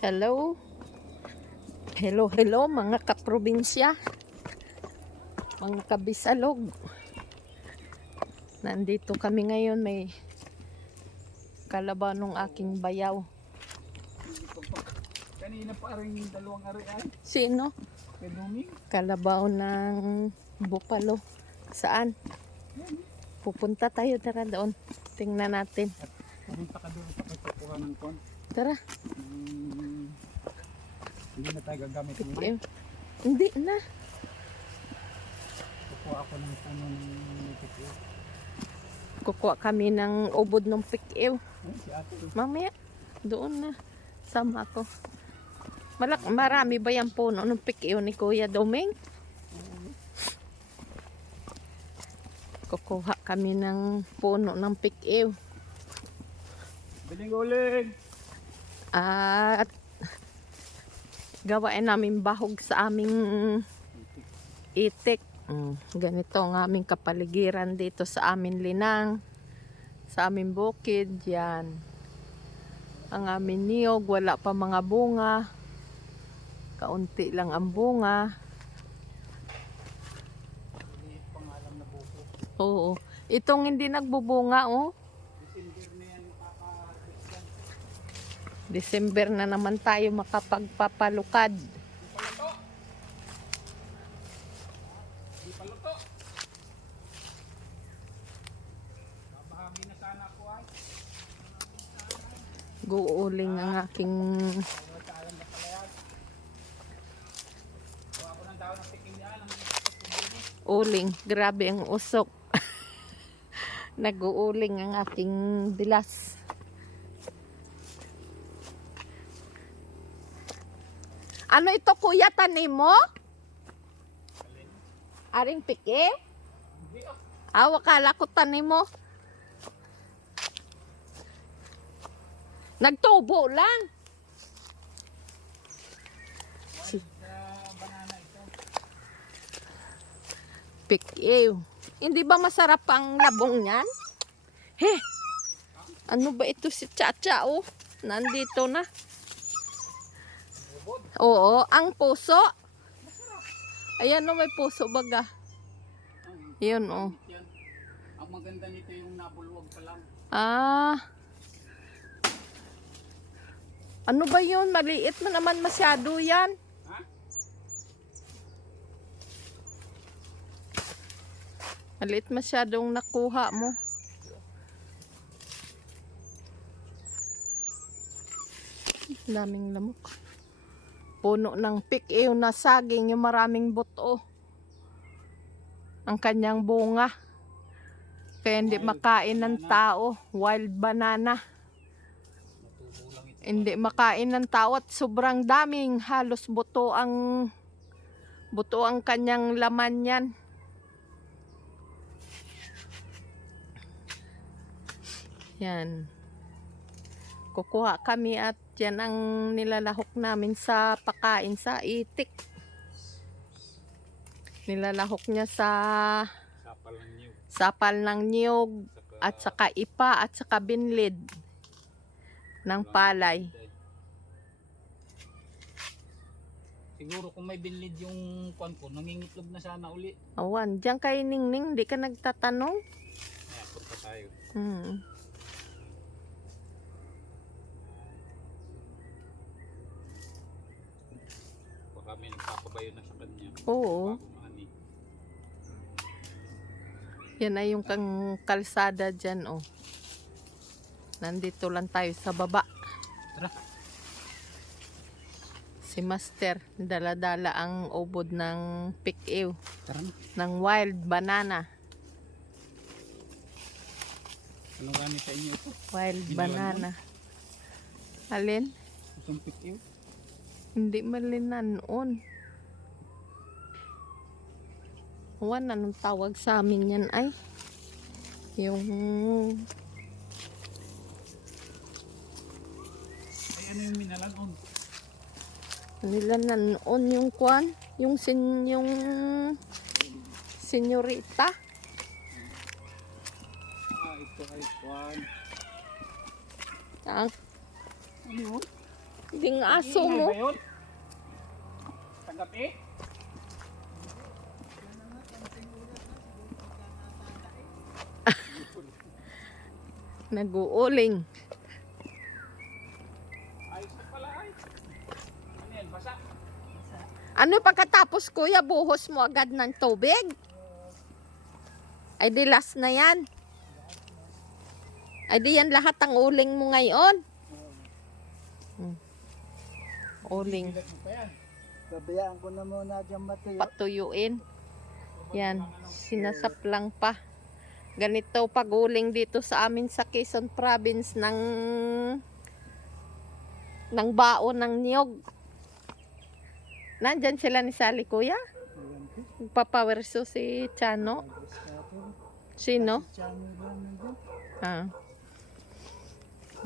Hello. Hello mga kaprobinsya. Mga kabisalog. Nandito kami ngayon, may kalabaw ng aking bayaw. Kanina pa rin yung dalawang arian. Sino? Kay Duming. Kalabaw ng bupalo. Saan? Pupunta tayo, tara doon. Tingnan natin. Pumunta ka doon sa pagkukuha ng kon. Tara. Hindi na tayo gagamit ng mic. PKM. Hindi na. Kukuha ako ng puno ng PKM. Kukuha kami ng ubod ng PKM. Si ate. Mamaya, doon na. Sama ko. Marami ba yung puno ng PKM ni Kuya Doming? Kukuha kami ng puno ng PKM. Biling-uling! At gawain namin bahog sa aming itik. Ganito ang aming kapaligiran dito sa amin linang. Sa aming bukid. Yan. Ang aming niyog. Wala pa mga bunga. Kaunti lang ang bunga. Pangalan na buko. Oo. Itong hindi nagbubunga, oh. December na yan makaka-Christian. December na naman tayo makapagpapalukad. Di pa luto. Babahagi na sana ako ay. Guuling ang aking Alam na pala yan. Kuha ko ng daon ng piking yan. uling. Grabe ang usok. Nag-uuling ang aking bilas. Ano ito, kuya, tanim mo? Aring piki? Wakala ko tanim mo. Nagtubo lang. Banana ito. Piki. Hindi ba masarap ang labong niyan? He! Ano ba ito si Chacha, oh? Nandito na. Oo, ang puso. Ayan, oh, may puso baga. Yun, oh. Yan. Ang maganda nito yung nabulwag pa lang. Ah. Ano ba yun? Maliit mo naman masyado yan. Ha? Maliit masyadong nakuha mo. Daming lamok. Puno ng pik-ew na saging, yung maraming buto. Ang kanyang bunga. Kaya hindi makain ng tao. Wild banana. Matubo lang ito. Hindi makain ng tao at sobrang daming, halos buto ang kanyang laman yan. Yan. Kukuha kami at yan ang nilalahok namin sa pakain sa itik. Nilalahok niya sa Sapal ng niyog. sapal ng niyog at saka ipa at saka binlid ng palay. Siguro kung may binlid yung kwan ko, nangingitlog na sana uli. Awan, diyan kay Ningning, di ka nagtatanong? Ayan, punta tayo. Baka may nagpapabayo na sa kanya. Oo. Bagong ani. Yan ay yung kalsada dyan, oh. Nandito lang tayo sa baba. Tara. Si Master, dala-dala ang ubod ng pik-ew, Tara na. ng wild banana. Anong gani sa inyo ito? Wild Ginawa banana. Alin? Isang pikiw. Hindi malinan noon. Wan, anong tawag sa amin yan ay? Yung Ay, ano yung minalanon? nila na noon yung kwan, yung senyorita. Ito ay kwan. Ang Ano yun? Ding aso Ingay mo. ba yun? Tagapi? Nag-uuling. Ayos na pala ay. Ano yan, basa? Ano pagkatapos kuya, buhos mo agad ng tubig? Ay di last na yan. Ay di yan lahat ang uling mo ngayon. Uling. Bilag mo pa yan. Babayaan ko na muna dyan matuyo. Patuyuin. Yan. Sinasaplang pa. Ganito pag-uling dito sa amin sa Quezon Province ng baon ng niyog. Nandyan sila ni Sally kuya? Ayan po. Papawerso si Chano. Agos natin. Sino? Channel lang nandyan. Ah.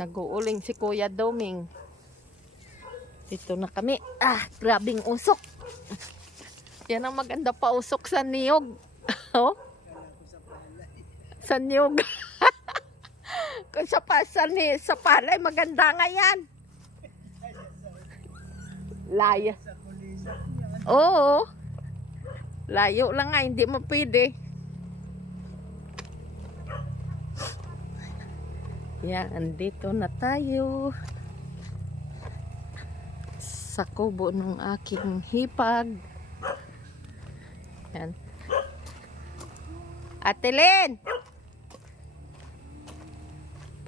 Nag-uuling si Kuya Doming. Dito na kami. Ah, grabing usok. Yan ang maganda pa usok sa niyog. Oh? Sa niyog. Kung sa palay, maganda nga yan. Laya. Sa kulisan yan. Oo. Layo lang nga, hindi mo pwede. Yan, dito na tayo. Sa kubo ng aking hipag. Yan. Ate Len!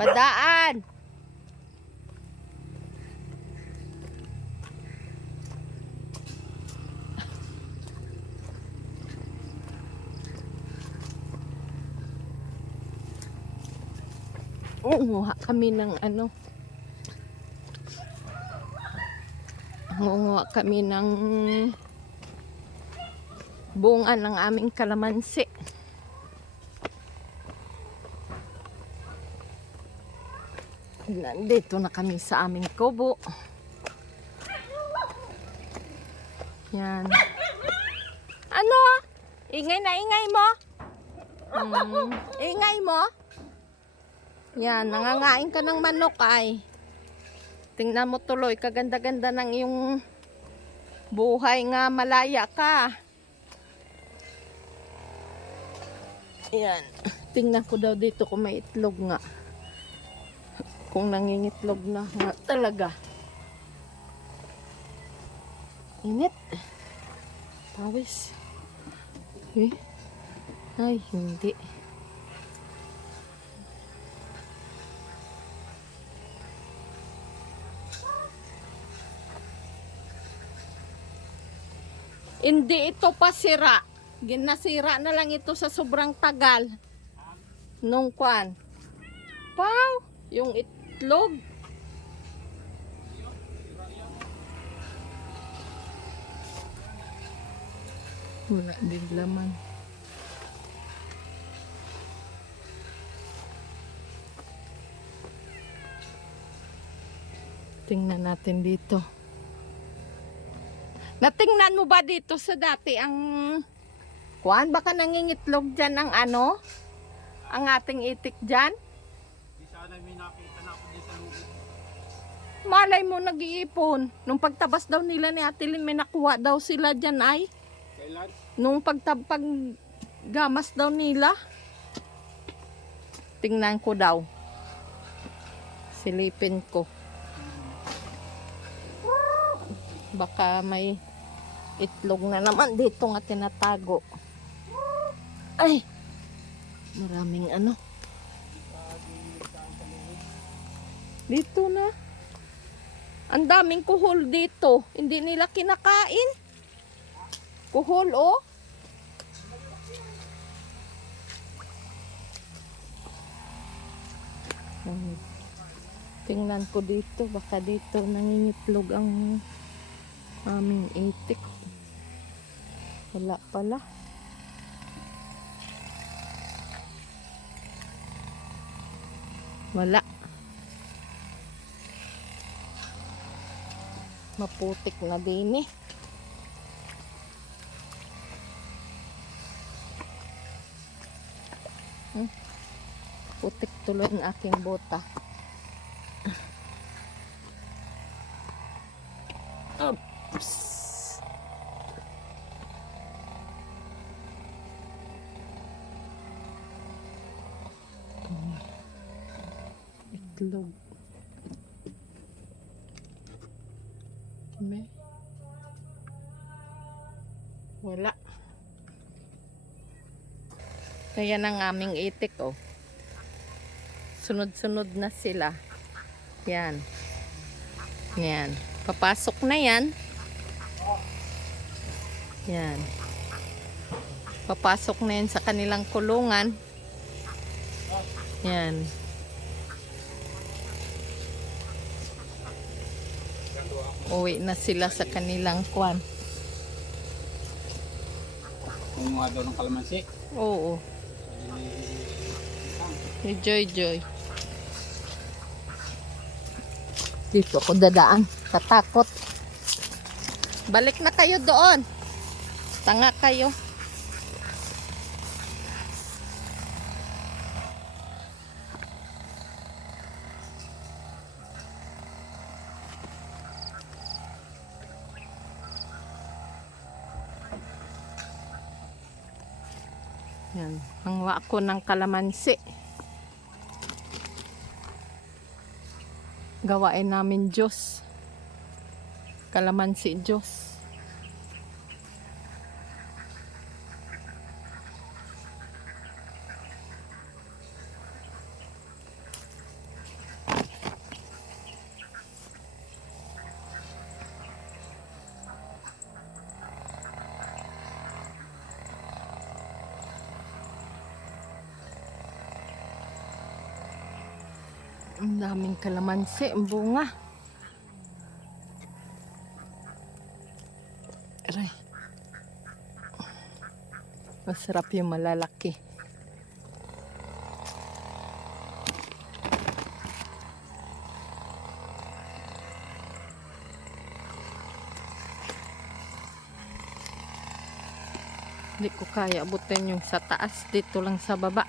Padaan! Unguha kami ng ano. Unguha kami ng bunga ng aming kalamansi. Nandito na kami sa aming kubo. Yan. Ano? Ingay na ingay mo? Ingay mo? Yan, nangangain ka ng manok ay. Tingnan mo tuloy, kaganda-ganda ng iyong buhay nga malaya ka. Yan. Tingnan ko daw dito kung may itlog nga. Kung nangingitlog na nga talaga. Init. Pawis. Eh? Ay, hindi. Hindi ito pasira. Ginasira na lang ito sa sobrang tagal. Nung kwan. Pau! Yung itlog. Wala din laman. Tingnan natin dito. Natingnan mo ba dito sa dati ang kuan? Baka nangingitlog dyan ang ano? Ang ating itik dyan? Di sana may nakita na ako dyan sa lubid. Malay mo nag-iipon. Nung pagtabas daw nila ni Ate Lynn, may nakuha daw sila dyan ay. Kailan? Nung gamas daw nila. Tingnan ko daw. Silipin ko. Baka may itlog na naman dito nga tinatago. Ay! Maraming ano. Dito na. Ang daming kuhol dito. Hindi nila kinakain. Kuhol, oh. Tingnan ko dito. Baka dito nangingitlog ang aming itik. Wala pala. Wala. Maputik na din eh. Putik tuloy ang aking bota. worms. Itlog. May. Wala. Kaya ng aming itik, oh. Sunod-sunod na sila. Yan. Yan. Papasok na yan. Yan. Papasok na yan sa kanilang kulungan. Yan. Uwi na sila sa kanilang kwan. Kumuha daw ng kalamansi. Oo. Ni Joy Joy. Dito ako dadaan. Katakot. Balik na kayo doon. Tanga kayo. Yan. Hangwa ko ng kalamansi. Gawain namin Diyos. Kalamansi Diyos. Ang daming kalamansi, ang bunga. Aray. Masarap yung malalaki. Hindi ko kaya abutin yung sa taas, dito lang sa baba.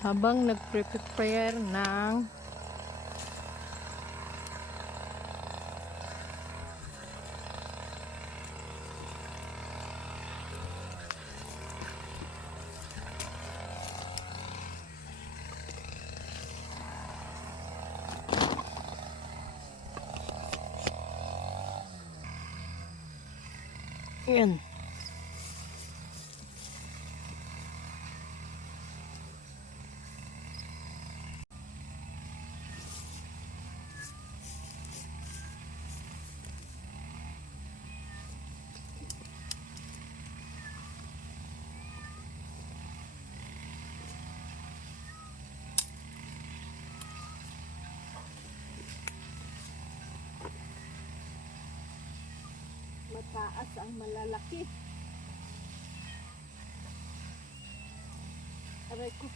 Habang nagprepare ng yan. Mataas ang malalaki. Aray ko.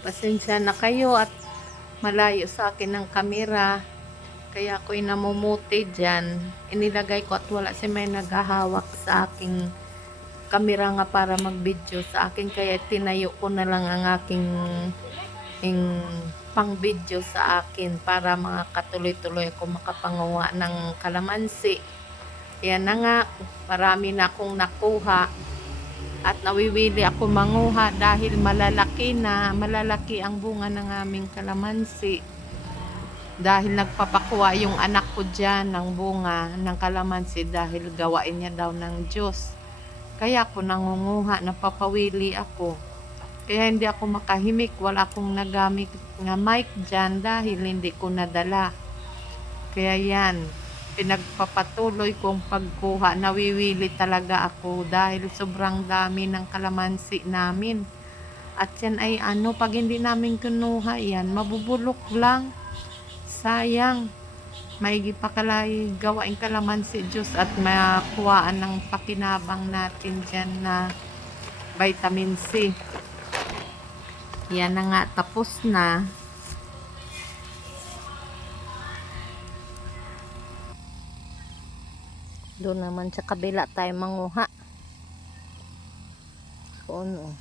Pasensya na kayo at malayo sa akin ng kamera. Kaya ako'y namumuti dyan. Inilagay ko at wala si may naghahawak sa aking kamera nga para mag-video sa akin. Kaya tinayo ko na lang ang aking pang-video sa akin para mga katuloy-tuloy ako makapanguha ng kalamansi. Yan na nga, marami na akong nakuha at nawiwili ako manguha dahil malalaki ang bunga ng aming kalamansi. Dahil nagpapakuha yung anak ko dyan ng bunga ng kalamansi dahil gawain niya daw ng Diyos. Kaya ako nangunguha, napapawili ako. Kaya hindi ako makahimik, wala akong nagamit nga mic dyan dahil hindi ko nadala. Kaya yan, pinagpapatuloy kong pagkuha, nawiwili talaga ako dahil sobrang dami ng kalamansi namin. At yan ay pag hindi namin kinuha yan, mabubulok lang. Sayang, maigi pa kalay gawain kalamansi Diyos at makuhaan ng pakinabang natin dyan na vitamin C. Yan na nga, tapos na. Doon naman sa kabila tayo manguha. Ano?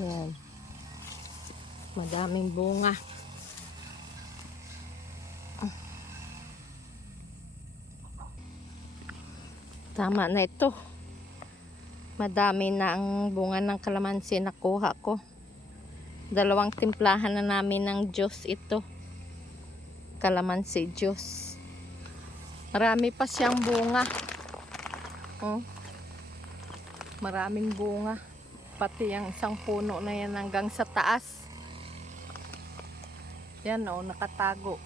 Yan. Madaming bunga. Tama na ito. Madami na ang bunga ng kalamansi na kuha ko. 2 timplahan na namin ng Diyos ito. Kalamansi Diyos. Marami pa siyang bunga. Oh. Maraming bunga. Pati yung isang puno na yan hanggang sa taas. Yan oh, nakatago.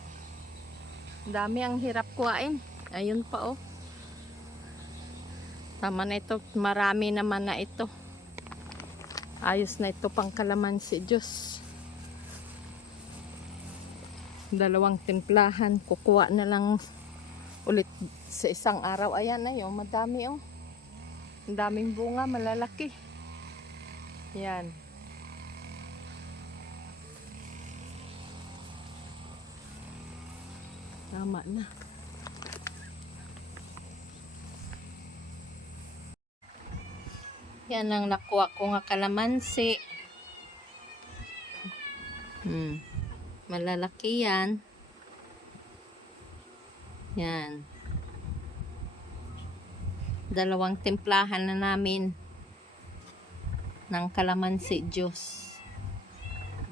Dami ang hirap kuhain. Ayun pa oh. Tama na ito. Marami naman na ito. Ayos na ito pang kalamansi Diyos. 2 timplahan. Kukuha na lang ulit sa isang araw. Ayan na yun. Madami oh. Ang daming bunga. Malalaki. Yan. Tama na. Yan ang nakuha ko nga kalamansi. Malalaki yan. Yan. 2 timplahan na namin ng kalamansi Diyos.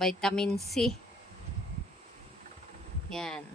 Vitamin C. Yan.